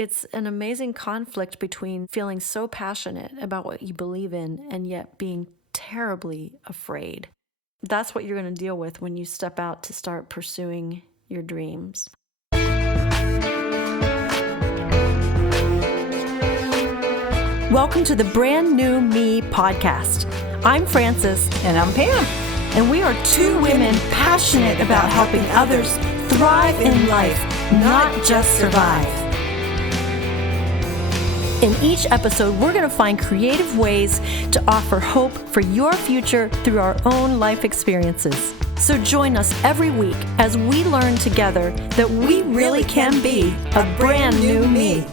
it's an amazing conflict between feeling so passionate about what you believe in and yet being terribly afraid. That's what you're going to deal with when you step out to start pursuing your dreams. Welcome to the Brand New Me podcast. I'm Frances. And I'm Pam. And we are two women passionate about helping others thrive in life, not just survive. In each episode, we're going to find creative ways to offer hope for your future through our own life experiences. So join us every week as we learn together that we really can be a brand new me.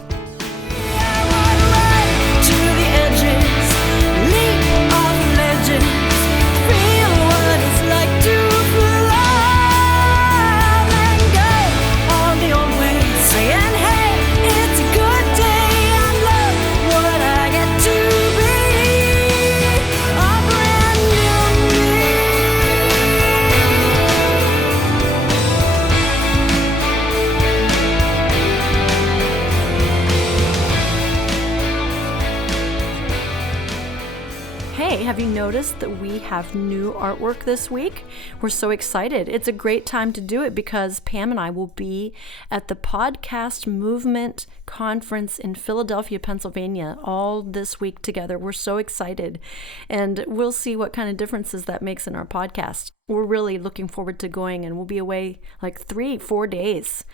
Have you noticed that we have new artwork this week? We're so excited. It's a great time to do it because Pam and I will be at the Podcast Movement Conference in Philadelphia, Pennsylvania, all this week together. We're so excited, and we'll see what kind of differences that makes in our podcast. We're really looking forward to going, and we'll be away like 3-4 days,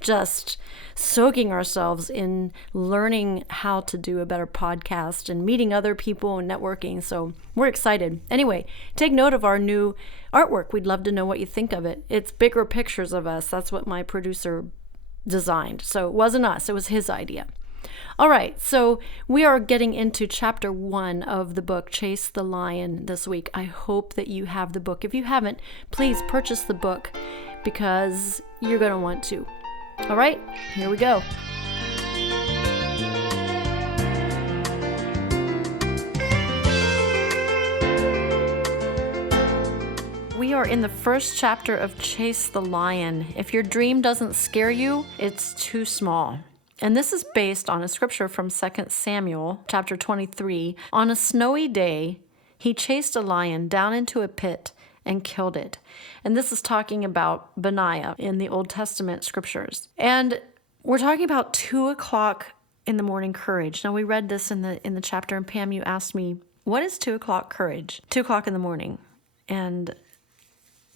just soaking ourselves in learning how to do a better podcast and meeting other people and networking. So we're excited. Anyway, take note of our new artwork. We'd love to know what you think of it. It's bigger pictures of us. That's what my producer designed. So it wasn't us. It was his idea. All right, so we are getting into chapter 1 of the book, Chase the Lion, this week. I hope that you have the book. If you haven't, please purchase the book because you're going to want to. All right, here we go. We are in the first chapter of Chase the Lion. If your dream doesn't scare you, it's too small. And this is based on a scripture from 2 Samuel chapter 23. On a snowy day, he chased a lion down into a pit and killed it. And this is talking about Benaiah in the Old Testament scriptures. And we're talking about 2 o'clock in the morning courage. Now, we read this in the chapter, and Pam, you asked me, what is 2 o'clock courage? 2 o'clock in the morning. And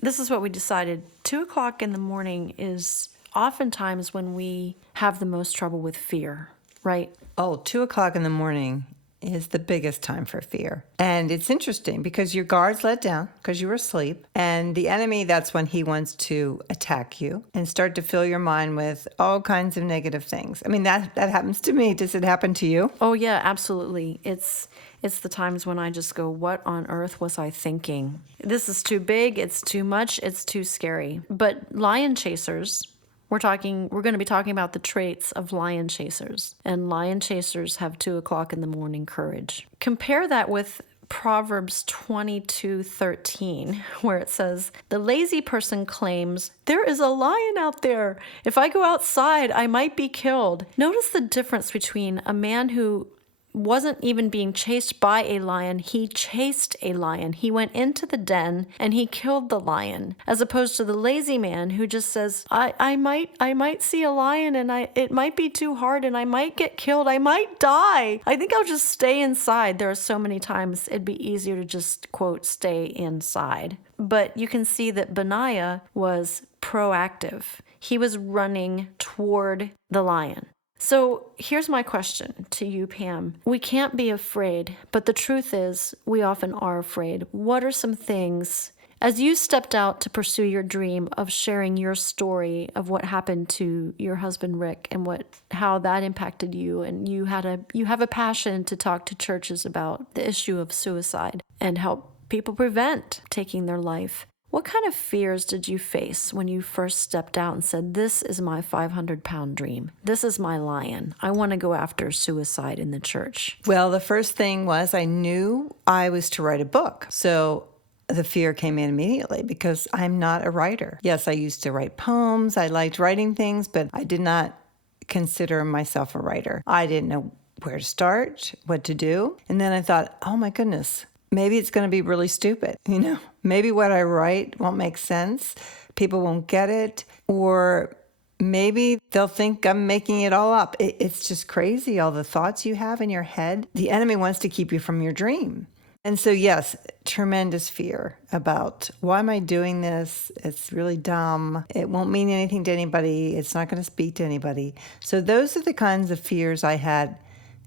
this is what we decided. 2 o'clock in the morning is oftentimes when we have the most trouble with fear, right? 2 o'clock in the morning is the biggest time for fear. And it's interesting because your guard's let down because you were asleep. And the enemy, that's when he wants to attack you and start to fill your mind with all kinds of negative things. I mean, that happens to me. Does it happen to you? Oh, yeah, absolutely. It's the times when I just go, what on earth was I thinking? This is too big. It's too much. It's too scary. But lion chasers, we're going to be talking about the traits of lion chasers. And lion chasers have 2 o'clock in the morning courage. Compare that with Proverbs 22:13, where it says, the lazy person claims, there is a lion out there. If I go outside, I might be killed. Notice the difference between a man who wasn't even being chased by a lion. He chased a lion. He went into the den and he killed the lion, as opposed to the lazy man who just says, I might see a lion and it might be too hard and I might get killed. I might die. I think I'll just stay inside. There are so many times it'd be easier to just, quote, stay inside. But you can see that Benaiah was proactive. He was running toward the lion. So here's my question to you, Pam. We can't be afraid, but the truth is we often are afraid. What are some things, as you stepped out to pursue your dream of sharing your story of what happened to your husband, Rick, and how that impacted you, and you have a passion to talk to churches about the issue of suicide and help people prevent taking their life. What kind of fears did you face when you first stepped out and said, this is my 500-pound dream. This is my lion. I want to go after suicide in the church? Well, the first thing was I knew I was to write a book. So the fear came in immediately because I'm not a writer. Yes, I used to write poems. I liked writing things, but I did not consider myself a writer. I didn't know where to start, what to do. And then I thought, oh my goodness, maybe it's going to be really stupid. Maybe what I write won't make sense. People won't get it. Or maybe they'll think I'm making it all up. It's just crazy, all the thoughts you have in your head. The enemy wants to keep you from your dream. And so, yes, tremendous fear about, why am I doing this? It's really dumb. It won't mean anything to anybody. It's not going to speak to anybody. So those are the kinds of fears I had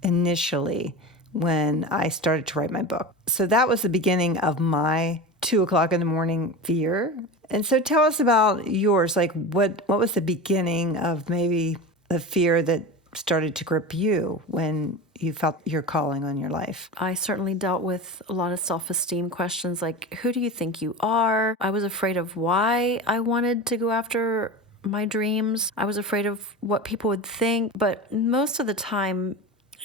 initially when I started to write my book. So that was the beginning of my 2:00 in the morning fear. And so tell us about yours. Like, what was the beginning of maybe the fear that started to grip you when you felt your calling on your life? I certainly dealt with a lot of self-esteem questions like, who do you think you are? I was afraid of why I wanted to go after my dreams. I was afraid of what people would think. But most of the time,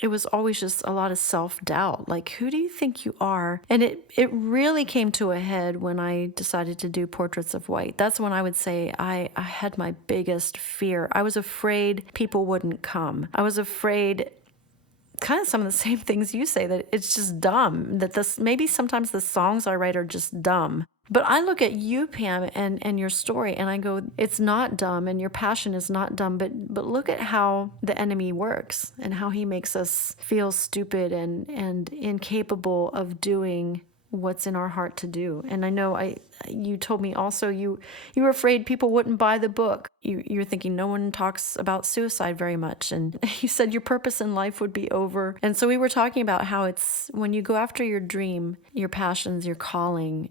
it was always just a lot of self-doubt. Like, who do you think you are? And it really came to a head when I decided to do Portraits of White. That's when I would say I had my biggest fear. I was afraid people wouldn't come. I was afraid kind of some of the same things you say, that it's just dumb, that maybe sometimes the songs I write are just dumb. But I look at you, Pam, and your story, and I go, it's not dumb, and your passion is not dumb, but look at how the enemy works and how he makes us feel stupid and incapable of doing what's in our heart to do. And I know you told me also you were afraid people wouldn't buy the book. You're thinking no one talks about suicide very much, and you said your purpose in life would be over. And so we were talking about how it's when you go after your dream, your passions, your calling,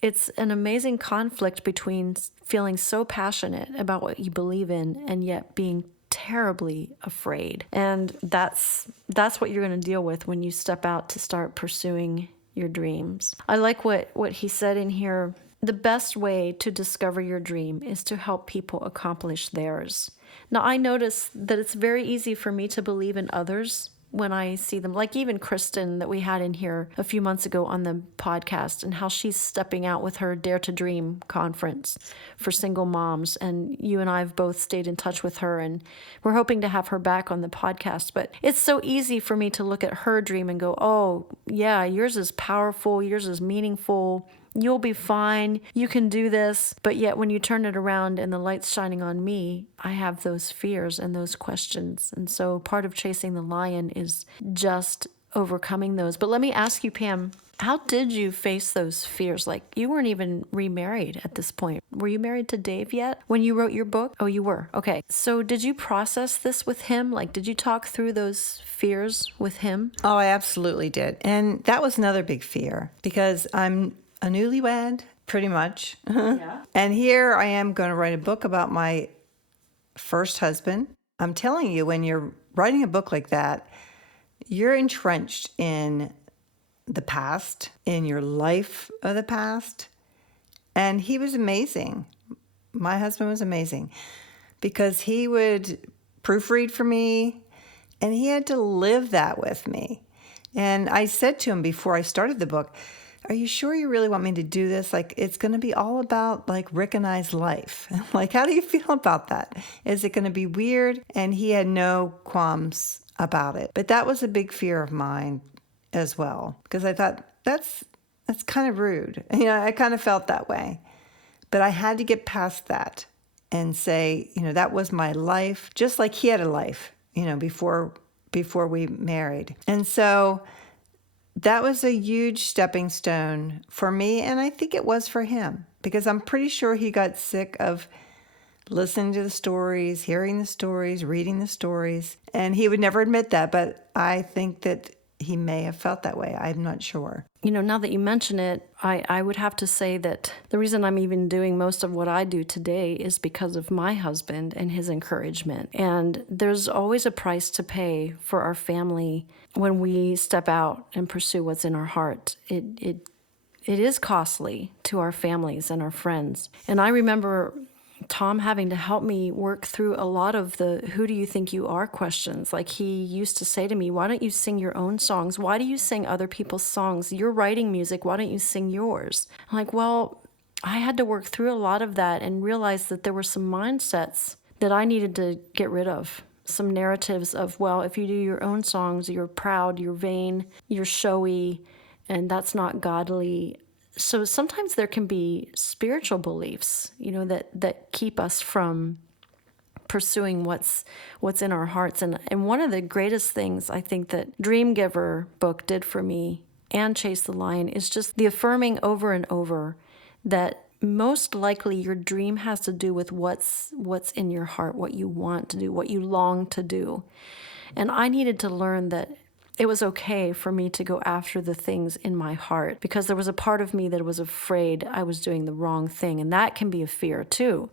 it's an amazing conflict between feeling so passionate about what you believe in and yet being terribly afraid. And that's what you're going to deal with when you step out to start pursuing your dreams. I like what he said in here. The best way to discover your dream is to help people accomplish theirs. Now, I notice that it's very easy for me to believe in others when I see them, like even Kristen that we had in here a few months ago on the podcast, and how she's stepping out with her Dare to Dream conference for single moms. And you and I have both stayed in touch with her, and we're hoping to have her back on the podcast. But it's so easy for me to look at her dream and go, oh, yeah, yours is powerful, yours is meaningful. You'll be fine. You can do this. But yet when you turn it around and the light's shining on me, I have those fears and those questions. And so part of chasing the lion is just overcoming those. But let me ask you, Pam, how did you face those fears? Like, you weren't even remarried at this point. Were you married to Dave yet when you wrote your book? Oh, you were. Okay. So did you process this with him? Like, did you talk through those fears with him? Oh, I absolutely did. And that was another big fear, because I'm a newlywed, pretty much. Yeah. And here I am going to write a book about my first husband. I'm telling you, when you're writing a book like that, you're entrenched in the past, in your life of the past. And he was amazing. My husband was amazing, because he would proofread for me, and he had to live that with me. And I said to him before I started the book, are you sure you really want me to do this? Like, it's going to be all about like Rick and I's life. Like, how do you feel about that? Is it going to be weird? And he had no qualms about it. But that was a big fear of mine as well, because I thought that's kind of rude. I kind of felt that way. But I had to get past that and say, that was my life, just like he had a life, before we married. And so that was a huge stepping stone for me, and I think it was for him, because I'm pretty sure he got sick of listening to the stories, hearing the stories, reading the stories, and he would never admit that, but I think that he may have felt that way. I'm not sure. Now that you mention it, I would have to say that the reason I'm even doing most of what I do today is because of my husband and his encouragement. And there's always a price to pay for our family when we step out and pursue what's in our heart. It is costly to our families and our friends. And I remember Tom having to help me work through a lot of the who do you think you are questions. Like, he used to say to me, why don't you sing your own songs? Why do you sing other people's songs? You're writing music. Why don't you sing yours? I'm like, well, I had to work through a lot of that and realize that there were some mindsets that I needed to get rid of. some narratives of, well, if you do your own songs, you're proud, you're vain, you're showy, and that's not godly. So sometimes there can be spiritual beliefs, that keep us from pursuing what's in our hearts. And one of the greatest things I think that Dream Giver book did for me, and Chase the Lion, is just the affirming over and over that most likely your dream has to do with what's in your heart, what you want to do, what you long to do. And I needed to learn that it was okay for me to go after the things in my heart, because there was a part of me that was afraid I was doing the wrong thing. And that can be a fear too,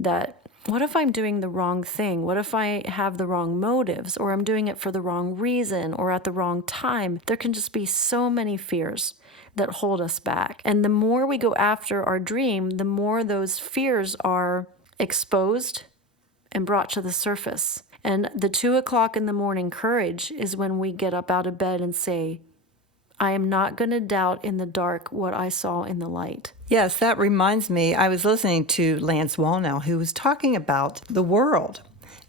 that what if I'm doing the wrong thing? What if I have the wrong motives, or I'm doing it for the wrong reason, or at the wrong time? There can just be so many fears that hold us back. And the more we go after our dream, the more those fears are exposed and brought to the surface. And the 2:00 in the morning courage is when we get up out of bed and say, I am not going to doubt in the dark what I saw in the light. Yes, that reminds me, I was listening to Lance Wallnau, who was talking about the world.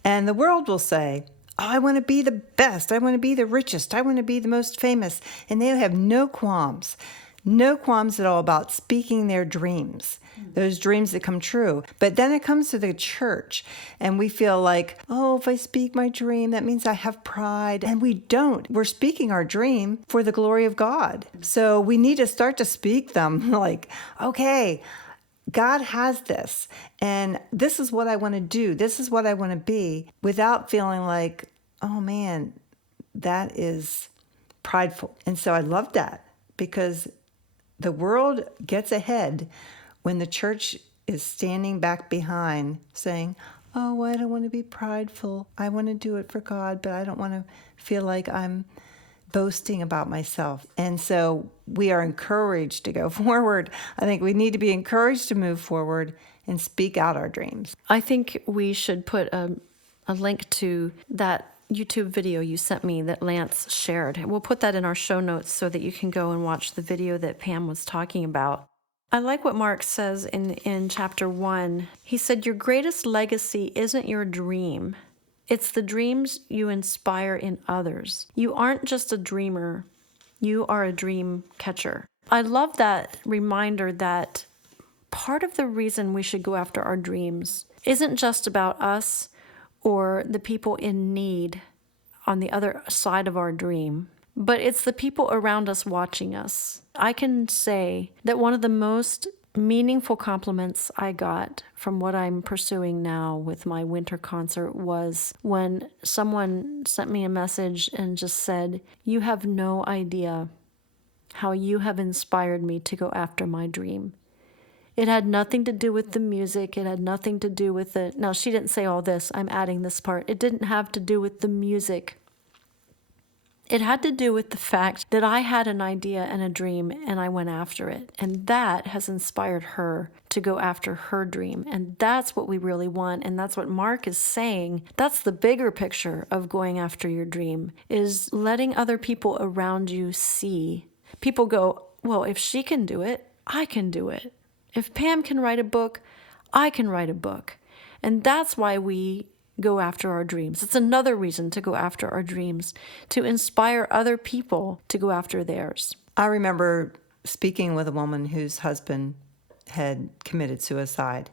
And the world will say, oh, I want to be the best. I want to be the richest. I want to be the most famous. And they have no qualms at all about speaking their dreams, those dreams that come true. But then it comes to the church, and we feel like, oh, if I speak my dream, that means I have pride. And we don't. We're speaking our dream for the glory of God. So we need to start to speak them like, okay, God has this, and this is what I want to do. This is what I want to be, without feeling like, oh man, that is prideful. And so I love that, because the world gets ahead when the church is standing back behind saying, oh, I don't want to be prideful. I want to do it for God, but I don't want to feel like I'm boasting about myself. And so we are encouraged to go forward. I think we need to be encouraged to move forward and speak out our dreams. I think we should put a link to that YouTube video you sent me that Lance shared. We'll put that in our show notes so that you can go and watch the video that Pam was talking about. I like what Mark says in chapter 1. He said, your greatest legacy isn't your dream. It's the dreams you inspire in others. You aren't just a dreamer. You are a dream catcher. I love that reminder that part of the reason we should go after our dreams isn't just about us or the people in need on the other side of our dream, but it's the people around us watching us. I can say that one of the most meaningful compliments I got from what I'm pursuing now with my winter concert was when someone sent me a message and just said, you have no idea how you have inspired me to go after my dream. It had nothing to do with the music. It had nothing to do with the... Now, she didn't say all this. I'm adding this part. It didn't have to do with the music. It had to do with the fact that I had an idea and a dream, and I went after it. And that has inspired her to go after her dream. And that's what we really want. And that's what Mark is saying. That's the bigger picture of going after your dream, is letting other people around you see. People go, well, if she can do it, I can do it. If Pam can write a book, I can write a book. And that's why we go after our dreams. It's another reason to go after our dreams, to inspire other people to go after theirs. I remember speaking with a woman whose husband had committed suicide,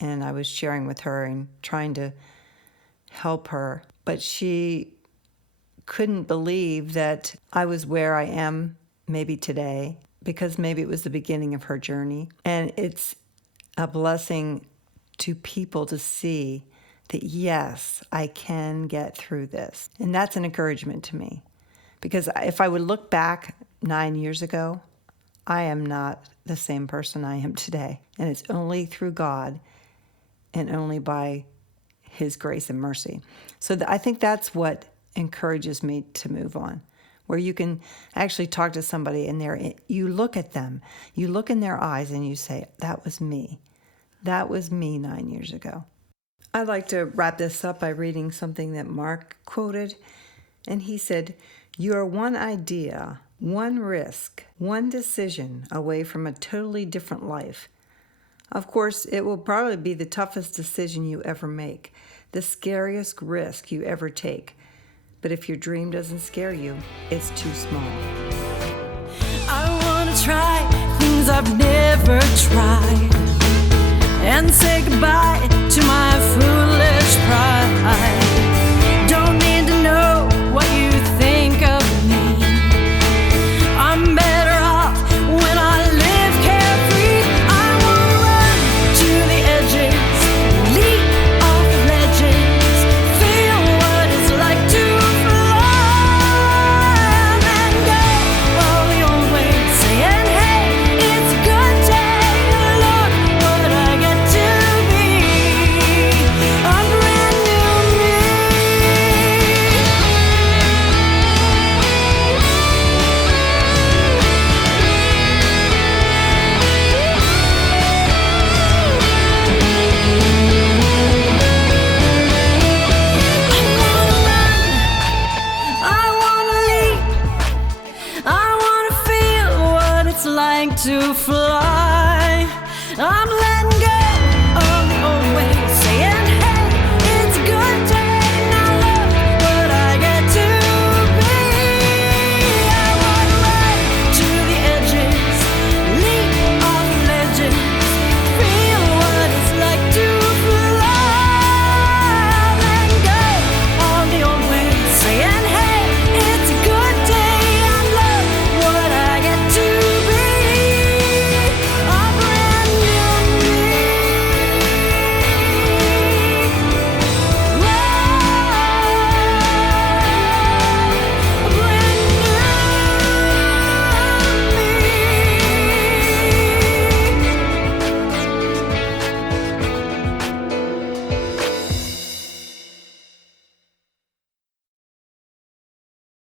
and I was sharing with her and trying to help her, but she couldn't believe that I was where I am maybe today, because maybe it was the beginning of her journey. And it's a blessing to people to see that, yes, I can get through this. And that's an encouragement to me. Because if I would look back 9 years ago, I am not the same person I am today. And it's only through God and only by His grace and mercy. So I think that's what encourages me to move on, where you can actually talk to somebody and you look at them, you look in their eyes and you say, that was me. That was me 9 years ago. I'd like to wrap this up by reading something that Mark quoted. And he said, you are one idea, one risk, one decision away from a totally different life. Of course, it will probably be the toughest decision you ever make. the scariest risk you ever take. But if your dream doesn't scare you, it's too small. I want to try things I've never tried and say goodbye to my foolish pride. Don't need to know what you think of me. I'm better off when I live carefree. I want to run to the edges, leap off the ledges, feel what it's like to fly, and go all the old ways, saying, hey, it's a good day. Look what I get to be, a brand new me. I wanna leap, I wanna feel what it's like to fly. I'm